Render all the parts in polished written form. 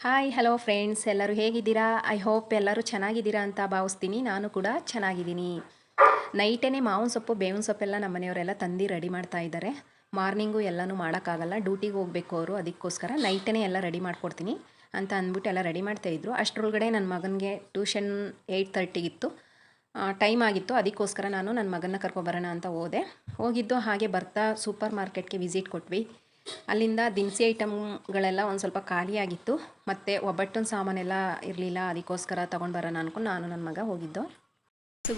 Hi hello friends, ಎಲ್ಲರೂ ಹೇಗಿದ್ದೀರಾ? I hope ಎಲ್ಲರೂ ಚೆನ್ನಾಗಿದ್ದೀರಾ ಅಂತ ಭಾವಿಸ್ತೀನಿ. ನಾನು ಕೂಡ ಚೆನ್ನಾಗಿದ್ದೀನಿ. ನೈಟೇ ಮಾವಿನ ಸೊಪ್ಪು ಬೇವಿನ ಸೊಪ್ಪೆಲ್ಲ ನಮ್ಮ ಮನೆಯವರೆಲ್ಲ ತಂದು ರೆಡಿ ಮಾಡ್ತಾ ಇದ್ದಾರೆ. ಮಾರ್ನಿಂಗು ಎಲ್ಲನೂ ಮಾಡೋಕ್ಕಾಗಲ್ಲ, ಡ್ಯೂಟಿಗೆ ಹೋಗಬೇಕು ಅವರು. ಅದಕ್ಕೋಸ್ಕರ ನೈಟೇ ಎಲ್ಲ ರೆಡಿ ಮಾಡಿಕೊಡ್ತೀನಿ ಅಂತ ಅಂದ್ಬಿಟ್ಟು ಎಲ್ಲ ರೆಡಿ ಮಾಡ್ತಾಯಿದ್ರು. ಅಷ್ಟರೊಳಗಡೆ ನನ್ನ ಮಗನಿಗೆ ಟ್ಯೂಷನ್ 8:30 ಟೈಮ್ ಆಗಿತ್ತು. ಅದಕ್ಕೋಸ್ಕರ ನಾನು ನನ್ನ ಮಗನ್ನ ಕರ್ಕೊಬರೋಣ ಅಂತ ಹೋಗಿದ್ದು. ಹಾಗೆ ಬರ್ತಾ ಸೂಪರ್ ಮಾರ್ಕೆಟ್ಗೆ ವಿಸಿಟ್ ಕೊಟ್ವಿ. ಅಲ್ಲಿಂದ ದಿನಸಿ ಐಟಮ್ಗಳೆಲ್ಲ ಒಂದು ಸ್ವಲ್ಪ ಖಾಲಿಯಾಗಿತ್ತು. ಮತ್ತು ಒಬ್ಬಟ್ಟಿನ ಸಾಮಾನೆಲ್ಲ ಇರಲಿಲ್ಲ. ಅದಕ್ಕೋಸ್ಕರ ತೊಗೊಂಡು ಬರೋಣ ಅಂದ್ಕೊಂಡು ನಾನು ನನ್ನ ಮಗ ಹೋಗಿದ್ದು.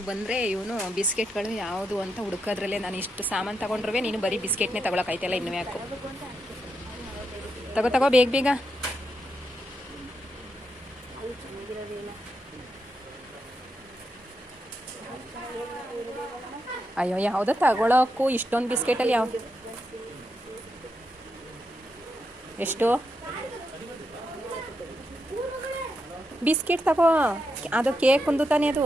ಬಂದರೆ ಇವನು ಬಿಸ್ಕೆಟ್ಗಳು ಯಾವುದು ಅಂತ ಹುಡುಕೋದ್ರಲ್ಲೇ ನಾನು ಇಷ್ಟು ಸಾಮಾನು ತೊಗೊಂಡ್ರೆ ನೀನು ಬರೀ ಬಿಸ್ಕೆಟ್ನೇ ತೊಗೊಳಕ್ಕಾಯ್ತಲ್ಲ, ಇನ್ನೂ ಯಾಕು ತಗೋ ಬೇಗ ಬೇಗ. ಅಯ್ಯೋ, ಯಾವುದೋ ತಗೊಳಕ್ಕೂ ಇಷ್ಟೊಂದು ಬಿಸ್ಕೆಟಲ್ಲಿ ಯಾವ ಎಷ್ಟು ಬಿಸ್ಕೆಟ್ ತಗೋ, ಅದು ಕೇಕ್ ಒಂದು ತಾನೇ, ಅದು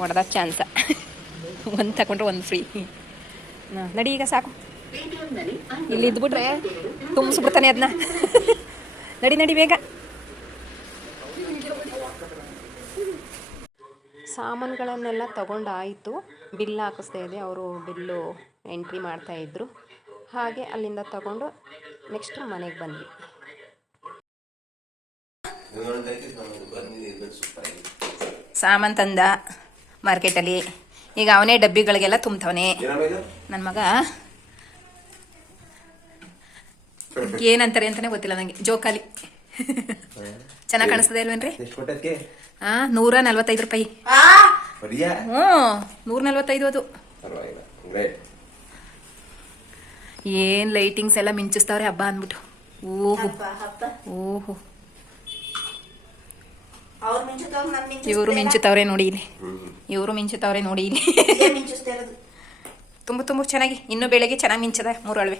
ಹೊಡೆದ ಚಾನ್ಸ. ಒಂದು ತಗೊಂಡ್ರೆ ಒಂದು ಫ್ರೀ. ನಡಿ ಈಗ ಸಾಕು, ಇಲ್ಲಿ ಇದ್ಬಿಟ್ರೆ ತುಂಬಿಸ್ಬಿಡ್ತಾನೆ ಅದನ್ನ. ನಡಿ ಬೇಗ. ಸಾಮಾನುಗಳನ್ನೆಲ್ಲ ತಗೊಂಡಾಯಿತು. ಬಿಲ್ ಹಾಕಿಸ್ತಾ ಇದೆ, ಅವರು ಬಿಲ್ಲು ಎಂಟ್ರಿ ಮಾಡ್ತಾಯಿದ್ರು. ಹಾಗೆ ಅಲ್ಲಿಂದ ತಗೊಂಡು ನೆಕ್ಸ್ಟ್ ಮನೆಗೆ ಬಂದ್ವಿ. ಸಾಮಾನು ತಂದ ಮಾರ್ಕೆಟಲ್ಲಿ. ಈಗ ಅವನೇ ಡಬ್ಬಿಗಳಿಗೆಲ್ಲ ತುಂಬ್ತವನೆ ನನ್ನ ಮಗ. ಏನಂತಾರೆ ಅಂತಾನೆ ಗೊತ್ತಿಲ್ಲ ನನಗೆ. ಜೋಕಾಲಿ ಚೆನ್ನಾಗಿ ಕಾಣಿಸ್ತದೆ ಅಲ್ವೇನ್ರಿ? 145 ರೂಪಾಯಿ. 145 ಅದು. ಏನ್ ಲೈಟಿಂಗ್ಸ್ ಎಲ್ಲ ಮಿಂಚಿಸ್ತವ್ರೆ ಹಬ್ಬ ಅಂದ್ಬಿಟ್ಟು. ಓಹೋ ಇವರು ಮಿಂಚುತ್ತವ್ರೆ ನೋಡಿ ಇಲ್ಲಿ. ತುಂಬ ಚೆನ್ನಾಗಿ. ಇನ್ನು ಬೆಳಗ್ಗೆ ಚೆನ್ನಾಗಿ ಮಿಂಚದ 3 ಅಳವೆ.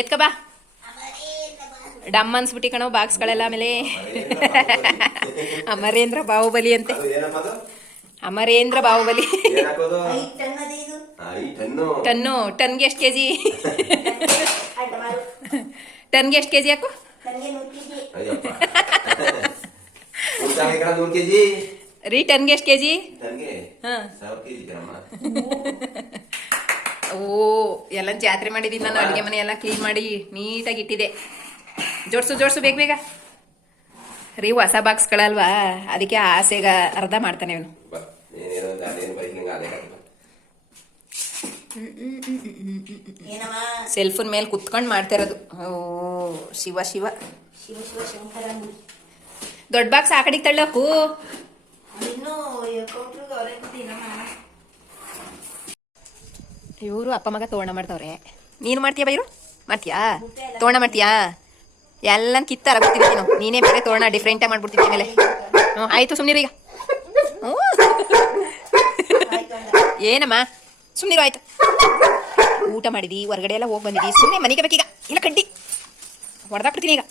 ಎತ್ಕ ಬಾ. ಡಮ್ ಅನ್ಸ್ಬಿಟ್ಟಿ ಕಣೋ ಬಾಕ್ಸ್ಗಳೆಲ್ಲ. ಆಮೇಲೆ ಅಮರೇಂದ್ರ ಬಾಹುಬಲಿ ಅಂತೆ. ಅಮರೇಂದ್ರ ಬಾಹುಬಲಿ. ಟನ್ಗೆ ಎಷ್ಟು ಕೆಜಿ? ಟನ್ಗೆ ಎಷ್ಟು ಕೆಜಿ ಹಾಕು ರೀ? ಟನ್ಗೆ ಎಷ್ಟು ಕೆಜಿ? ಓ, ಎಲ್ಲ ಜಾತ್ರೆ ಮಾಡಿದೀನಿ ನಾನು. ಅಡುಗೆ ಮನೆ ಎಲ್ಲ ಕ್ಲೀನ್ ಮಾಡಿ ನೀಟಾಗಿ ಇಟ್ಟಿದೆ. ಜೋಡ್ಸು ಬೇಗ ರೀ. ಹೊಸ ಬಾಕ್ಸ್ಗಳಲ್ವಾ, ಅದಕ್ಕೆ ಆಸೆಗ ಅರ್ಧ ಮಾಡ್ತಾನೆ ಅವನು. ಸೆಲ್ಫನ್ ಮೇಲೆ ಕುತ್ಕೊಂಡು ಮಾಡ್ತಾ ಇರೋದು. ಓ ಶಿವ ದೊಡ್ಡ ಬಾಕ್ಸ್ ಆ ಕಡೆಗೆ ತಳ್ಳಕು. ಇವರು ಅಪ್ಪ ಮಗ ತೋರಣ ಮಾಡ್ತವ್ರೆ. ನೀನು ಮಾಡ್ತೀಯ ಬೈರು? ಮಾಡ್ತೀಯಾ? ತೋರಣ ಮಾಡ್ತೀಯಾ? ಎಲ್ಲ ಕಿತ್ತಾರ ಗೊತ್ತಿದ್ದೀನಿ. ನೀನೇ ಬೇರೆ ತೋರಣ ಡಿಫ್ರೆಂಟಾಗಿ ಮಾಡ್ಬಿಡ್ತೀನಿ ಮೇಲೆ. ಆಯ್ತು, ಸುಮ್ಮನಿರು ಈಗ. ಏನಮ್ಮ ಸುಮ್ಮನಿರು, ಆಯ್ತು. ಊಟ ಮಾಡಿದಿ, ಹೊರಗಡೆ ಎಲ್ಲ ಹೋಗಿ ಬಂದಿದ್ದಿ, ಸುಮ್ಮನೆ ಮನೆಗೆ ಬೇಕೀಗ. ಇಲ್ಲ ಕಡ್ಡಿ ಹೊಡೆದಾಕ್ಬಿಡ್ತೀನಿ ಈಗ.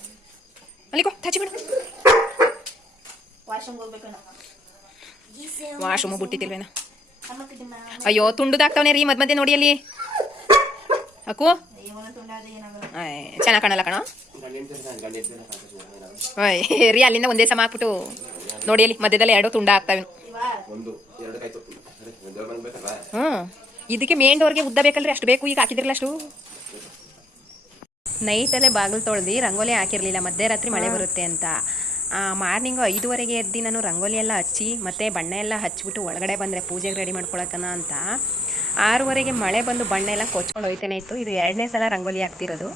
ಅಲ್ಲಿಗೋ ತಾಚಿಬಿಡು. ವಾಶ್ರೂಮ್ ಬಿಟ್ಟಿತ್ತಿಲ್ವೇನ? ಅಯ್ಯೋ, ತುಂಡುದಾಗ್ತಾವನೆ ರೀ ಮಧ್ಯೆ ನೋಡಿ ಅಲ್ಲಿ. ಅಕ್ಕು ಚೆನ್ನಾಗಿ ಕಾಣಲ್ಲ ಕಣ ರೀ. ಅಲ್ಲಿಂದ ಒಂದೇ ಸಮ ಹಾಕ್ಬಿಟ್ಟು ನೋಡಿ ಅಲ್ಲಿ ಮಧ್ಯದಲ್ಲಿ 2 ತುಂಡ ಆಗ್ತಾವೆ. ಇದಕ್ಕೆ ಮೇನ್ ಡೋರ್ಗೆ ಉದ್ದ ಬೇಕಲ್ರಿ, ಅಷ್ಟು ಬೇಕು. ಈಗ ಹಾಕಿದ್ರಲ್ಲ ಅಷ್ಟು. ನೈಟಲ್ಲೇ ಬಾಗಿಲು ತೊಳೆದು ರಂಗೋಲಿ ಹಾಕಿರಲಿಲ್ಲ, ಮಧ್ಯರಾತ್ರಿ ಮಳೆ ಬರುತ್ತೆ ಅಂತ. ಮಾರ್ನಿಂಗು 5:30ಗೆ ಎದ್ದು ನಾನು ರಂಗೋಲಿ ಎಲ್ಲ ಹಚ್ಚಿ ಮತ್ತು ಬಣ್ಣ ಎಲ್ಲ ಹಚ್ಬಿಟ್ಟು ಒಳಗಡೆ ಬಂದರೆ ಪೂಜೆಗೆ ರೆಡಿ ಮಾಡ್ಕೊಳಕನ ಅಂತ. 6:30ಗೆ ಮಳೆ ಬಂದು ಬಣ್ಣ ಎಲ್ಲ ಕೊಚ್ಕೊಂಡು ಹೋಯ್ತಾನೆ ಇತ್ತು. ಇದು 2ನೇ ಸಲ ರಂಗೋಲಿ ಹಾಕ್ತಿರೋದು.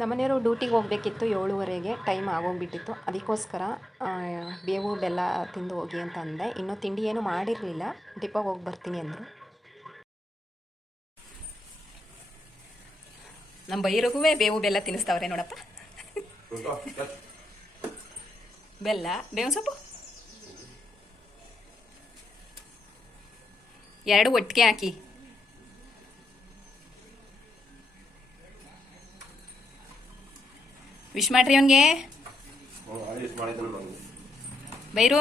ನಮ್ಮನೆಯವರು ಡ್ಯೂಟಿಗೆ ಹೋಗಬೇಕಿತ್ತು 7:30ಗೆ, ಟೈಮ್ ಆಗೋಗ್ಬಿಟ್ಟಿತ್ತು. ಅದಕ್ಕೋಸ್ಕರ ಬೇವು ಬೆಲ್ಲ ತಿಂದು ಹೋಗಿ ಅಂತ ಅಂದೆ. ಇನ್ನೂ ತಿಂಡಿ ಏನು ಮಾಡಿರಲಿಲ್ಲ, ಡಿಪೋಗೆ ಹೋಗಿ ಬರ್ತೀನಿ ಅಂದರು. ನಮ್ಮ ಬೈರಿಗೂ ಬೇವು ಬೆಲ್ಲ ತಿನ್ನಿಸ್ತಾವ್ರೆ ನೋಡಪ್ಪ. ಬೆಲ್ಲ, ಬೇವಿನ ಸೊಪ್ಪು ಎರಡು ಒಟ್ಟಿಗೆ ಹಾಕಿ. ವಿಶ್ ಮಾಡ್ರಿ ಅವನಿಗೆ. ಬೈರು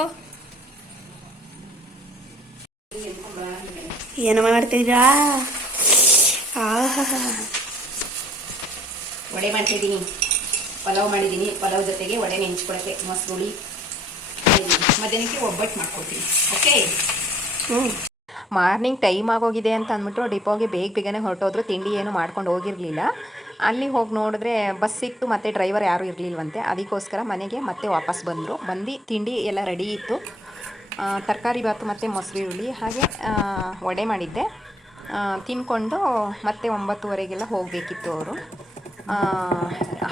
ಏನು ಮಾಡ್ತಿದ್ರಾ? ವಡೆ ಮಾಡ್ತಿದ್ದೀನಿ, ಪಲಾವ್ ಮಾಡಿದ್ದೀನಿ. ಪಲಾವ್ ಜೊತೆಗೆ ವಡೆ ನೆಂಚ್ಕೊಳಕ್ಕೆ ಮೊಸರುಳಿ, ಮಧ್ಯಾಹ್ನಕ್ಕೆ ಒಬ್ಬಟ್ಟು ಮಾಡ್ಕೊಡ್ತೀನಿ. ಓಕೆ. ಮಾರ್ನಿಂಗ್ ಟೈಮ್ ಆಗೋಗಿದೆ ಅಂತ ಅಂದ್ಬಿಟ್ಟು ಡಿಪೋಗೆ ಬೇಗನೆ ಹೊರಟೋದ್ರು. ತಿಂಡಿ ಏನು ಮಾಡ್ಕೊಂಡು ಹೋಗಿರಲಿಲ್ಲ. ಅಲ್ಲಿ ಹೋಗಿ ನೋಡಿದ್ರೆ ಬಸ್ ಸಿಕ್ತು, ಮತ್ತು ಡ್ರೈವರ್ ಯಾರೂ ಇರಲಿಲ್ವಂತೆ. ಅದಕ್ಕೋಸ್ಕರ ಮನೆಗೆ ಮತ್ತೆ ವಾಪಸ್ ಬಂದರು. ಬಂದು ತಿಂಡಿ ಎಲ್ಲ ರೆಡಿ ಇತ್ತು. ತರಕಾರಿ ಬಾತು ಮತ್ತು ಮೊಸರು ಹುಳಿ ಹಾಗೆ ವಡೆ ಮಾಡಿದ್ದೆ. ತಿನ್ಕೊಂಡು ಮತ್ತೆ 9:30ಗೆಲ್ಲ ಹೋಗಬೇಕಿತ್ತು ಅವರು.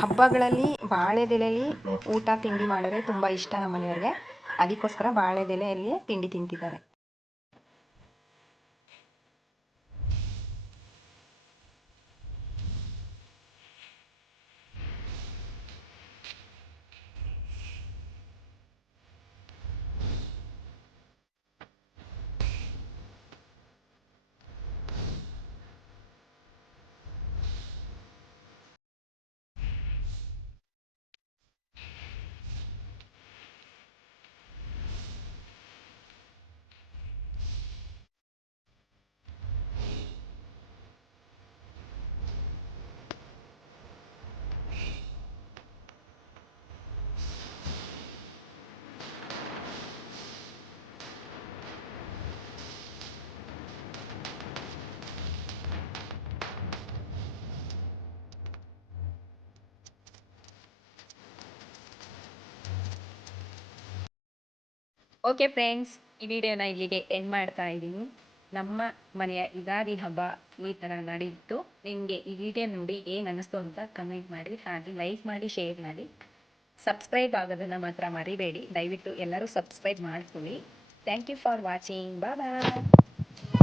ಹಬ್ಬಗಳಲ್ಲಿ ಬಾಳೆದೆಲೆಯಲ್ಲಿ ಊಟ ತಿಂಡಿ ಮಾಡಿದ್ರೆ ತುಂಬ ಇಷ್ಟ ನಮ್ಮ ಮನೆಯವ್ರಿಗೆ. ಅದಕ್ಕೋಸ್ಕರ ಬಾಳೆದೆಲೆಯಲ್ಲಿ ತಿಂಡಿ ತಿಂತಿದ್ದಾರೆ. ಓಕೆ ಫ್ರೆಂಡ್ಸ್, ಈ ವಿಡಿಯೋನ ಇಲ್ಲಿಗೆ ಎಂಡ್ ಮಾಡ್ತಾ ಇದ್ದೀನಿ. ನಮ್ಮ ಮನೆಯ ಯುಗಾದಿ ಹಬ್ಬ ಈ ಥರ ನಡೀತು. ನಿಮಗೆ ಈ ವಿಡಿಯೋ ನೋಡಿ ಏನು ಅನ್ನಿಸ್ತು ಅಂತ ಕಮೆಂಟ್ ಮಾಡಿ, ಹಾಗೆ ಲೈಕ್ ಮಾಡಿ, ಶೇರ್ ಮಾಡಿ. ಸಬ್ಸ್ಕ್ರೈಬ್ ಆಗೋದನ್ನು ಮಾತ್ರ ಮರಿಬೇಡಿ. ದಯವಿಟ್ಟು ಎಲ್ಲರೂ ಸಬ್ಸ್ಕ್ರೈಬ್ ಮಾಡ್ಕೊಳ್ಳಿ. Thank you for watching. Bye.